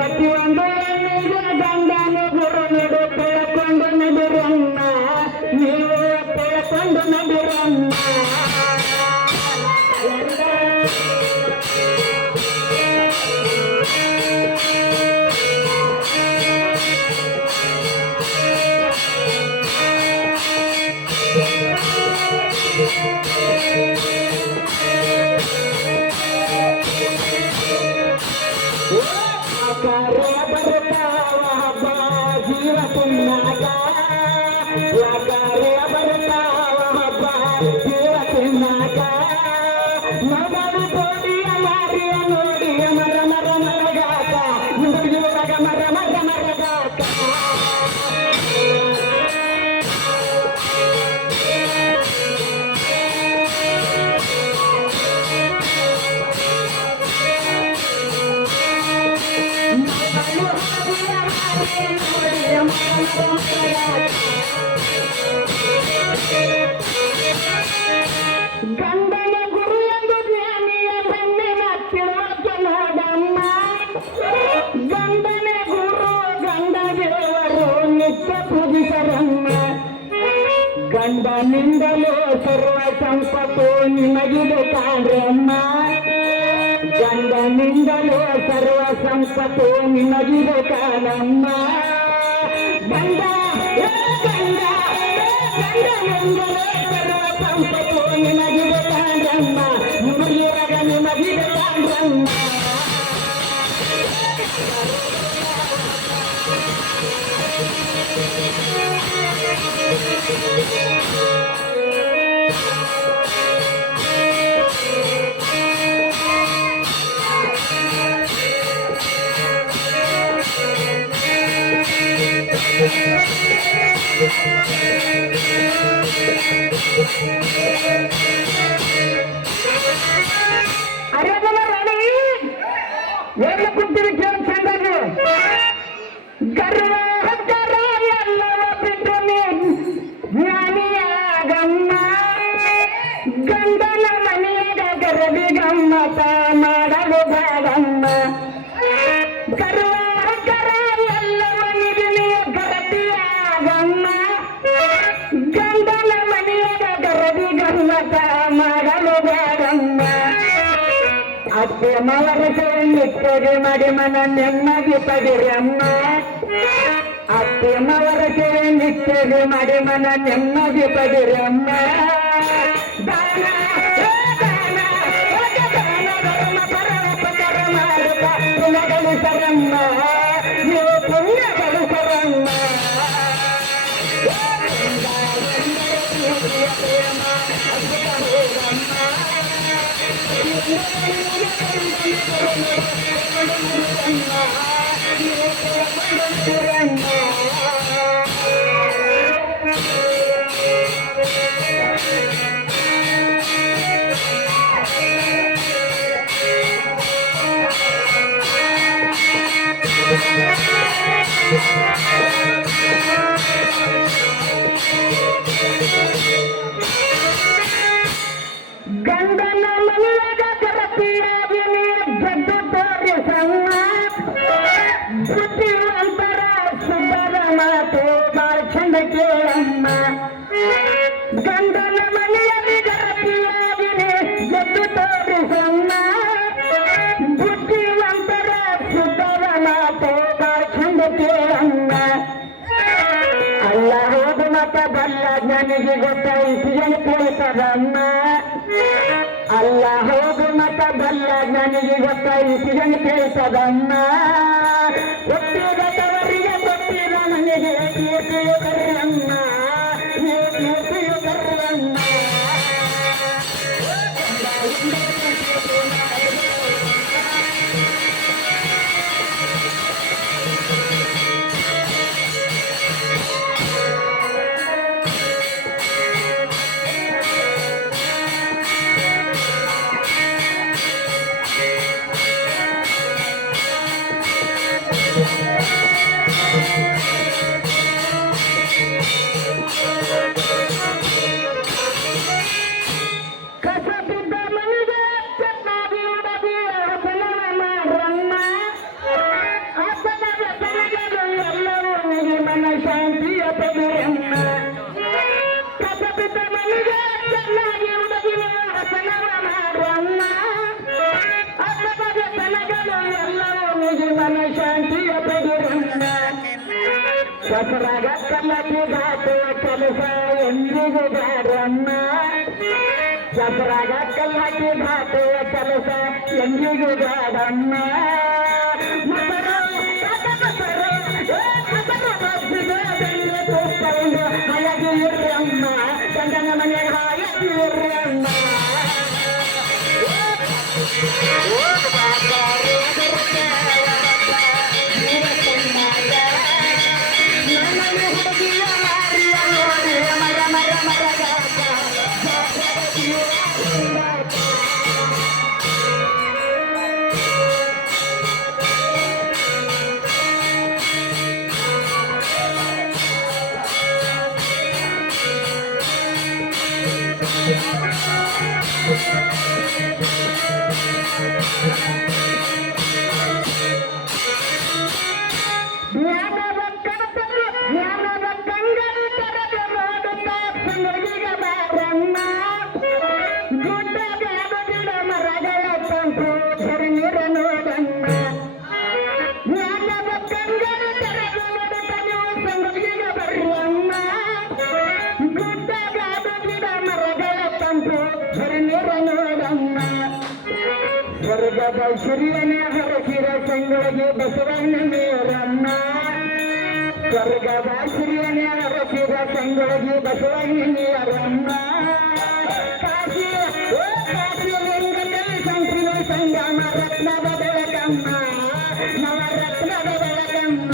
ಪ್ರತಿಯೊಂದು ಹೆಣ್ಣಿಗೆ ಗಂಡನ ಗುರು ನುಡು ತಿಳ್ಕೊಂಡು ನಡಿರಣ್ಣ, ನೀವು ತಿಳ್ಕೊಂಡು ನಡಿರಣ್ಣ. ಬರ್ತಾವ ಹಬ್ಬ ಜೀವ ತಿನ್ನಾಗ, ಯಾಕಾರೆ ಬರ್ತಾವ ಹಬ್ಬ ಜೀವ ತಿನ್ನಾಗ. ಮಗಳು ಕೋಡಿಯ ಯಾರಿಯ ನೋಡಿ ಮರ ಮರ ಮರಗಾಕ, ಹುಡುಗಿಯೊಳಗ ಮರ ಮರ ಮರಗಾಕ. ಗಂಡನ ಗುರು ಎಂದು ಜ್ಞಾನಿಯ ಬೆನ್ನಿನ ತಿಳುವಳಿಕೆ ನೋಡಮ್ಮ. ಗಂಡನ ಗುರು ಗಂಡ ದೇವರು ನಿತ್ಯ ಪೂಜಿಸರಮ್ಮ. ಗಂಡನಿಂದಲೂ ಸರ್ವ ಸಂಪತ್ತು ನಿಮಗಿದೆ ಕಾಣ್ರಮ್ಮ. ಗಂಡನಿಂದಲೂ ಸರ್ವ ಸಂಪತ್ತು ನಿಮಗಿದೆ ಕಾಣಮ್ಮ. ಗಂಡ ಗಂಡ ಗಂಡನಿಂದಲೂ ಸರ್ವ ಸಂಪತ್ತು ನಿಮಗಿದೆ ಕಾಣ್ರಮ್ಮ. ನಿಮಗಿರಗ ನಿಮಗಿದೆ ಕಾಣ್ರಮ್ಮ. ಅರೆ ರೆಡಿ ಎಲ್ಲ ಕುಂತೀರಿ ಕೇಳಿ ಚಂದಾಗಿ. ಗರ್ವ ಹಕ್ಕರ ಎಲ್ಲವ ಬಿಟ್ಟು ಜ್ಞಾನಿಯಾಗಮ್ಮ. ಗಂಡನ ಮನೆಯಾಗ ಗರಬಿ ಗಮ್ಮತ ಮಾಡಲು ಬಾಗಮ್ಮ. ಗರ್ವ ಹಕ್ಕರ ಎಲ್ಲವನಿಗೆ ನೀವು ಗರತಿಯಾಗಮ್ಮ. ಗಂಡನ ಮನೆಯಾಗ ಗರಬಿ ಗಮ್ಮತ ಮಾಡಲು ಬಾಗಮ್ಮ. ಅತ್ತೆ ಮವರ ನಿಟ್ಟಗೆ ಮಾಡಿ ಮನ ನೆಮ್ಮದಿ ಪಡಿರಮ್ಮ. ಅತ್ತೆ ಮವರ ನಿಟ್ಟಗೆ ಮಾಡಿ ಮನ ನೆಮ್ಮದಿ ಪಡಿರಮ್ಮ. ದಾನ ದಾನ ದಾನ ಧರ್ಮ ಪರೋಪಕಾರ ಮಾಡುತ್ತ ಪುಣ್ಯ ಗಳಿಸರಮ್ಮ. ನೀವು ಪುಣ್ಯ ಗಳಿಸರಮ್ಮ. ಗಂಡನ ಮನೆಯಾಗ ಗರತಿಯಾಗಿ ಜದ್ದು ತೋರಿಸಮ್ಮ. ಬುದ್ಧಿವಂತರ ಸುಬ್ಬರ ಮಾತು ಬಾಳ ಚಂದ ಕೇಳಮ್ಮ. ಗಂಡನ ಮನೆಯಲ್ಲಿ ಗರತಿಯಾಗಿ ಜದ್ದು ತೋರಿಸಮ್ಮ. ಬುದ್ಧಿವಂತರ ಸುಬ್ಬರ ಮಾತು ಬಾಳ ಚಂದ ಕೇಳಮ್ಮ. ಅಲ್ಲ ಹೋದು ಮತ ಬಲ್ಲ ನನಗೆ ಗೊತ್ತಾಯಿಸಿ ಕೇಳ್ತದಮ್ಮ. ಅಲ್ಲ ಹೋಗು ಮತ ಬಲ್ಲ ನನಗೆ ಗೊತ್ತಾಯಿಸಿ ಕೇಳ್ತದಮ್ಮ. ಒಟ್ಟಿಗವರಿಗೆ ಗೊತ್ತಿಲ್ಲ ನನಗೆ ಕೀರ್ತಿಯು ಕರ್ರಮ್ಮ. ಕೀರ್ತಿಯು ಕರ್ರಮ್ಮ. ಮನ ಶಾಂತಿಯ ಪಡಿರಮ್ಮ ಸಸರಾಗ ಕಲ್ಲಕ್ಕಿ ದಾಟುವ ಕೆಲಸ ಎಂದಿಗೂ ಬ್ಯಾಡಮ್ಮ ಸಸರಾಗ ಕಲ್ಲಕ್ಕಿ ದಾಟುವ ಕೆಲಸ ಎಂದಿಗೂ ಬ್ಯಾಡಮ್ಮ ಹಳಗಿರಮ್ಮ ಗಂಡನ ಮನೆಗೆ ಹಾಯಗಿರಮ್ಮ ಜ್ಞಾನದ ಕನಸಲ್ಲಿ ಜ್ಞಾನದ ಕಂಗಳಿ ತೆರೆದು ನೋಡುತ್ತಾ ಸಂಗಡಿಗೆ ಬಾರಮ್ಮ ಗುಡ್ಡ ಬ್ಯಾಡ ಗಿಡ ಮರಗಳ ತಂಪು ಧರಣಿರ ನೋಡಮ್ಮ ಜ್ಞಾನದ ಕಂಗಳಿ ತೆರೆದು ನೋಡುತ್ತಾ ನೀವು ಸಂಗಡಿಗೆ ಬರ್ರಮ್ಮ ಗುಡ್ಡ ಬ್ಯಾಡ ಗಿಡ ಮರಗಳ ತಂಪು ಧರಣಿರ ನೋಡಮ್ಮ ಸ್ವರ್ಗದ ಸಿರಿಯನೆ ಹೊರಗಿರ ಸಂಗಳಿಗೆ ಬಸವಣ್ಣ ನೀರಮ್ಮ ಸ್ವರ್ಗದ ಸಿರಿಯನೆ ಹೊರಗಿರ ಸಂಗಳಿಗೆ ಬಸವಣ್ಣ ನೀರಮ್ಮ ಕಾಶಿ ಲಿಂಗದಲ್ಲಿ ಸಂಸ್ಕೃತಿ ಸಂಗಮ ರತ್ನದ ಬೆಳಕಮ್ಮ ನವರತ್ನದ ಬೆಳಕಮ್ಮ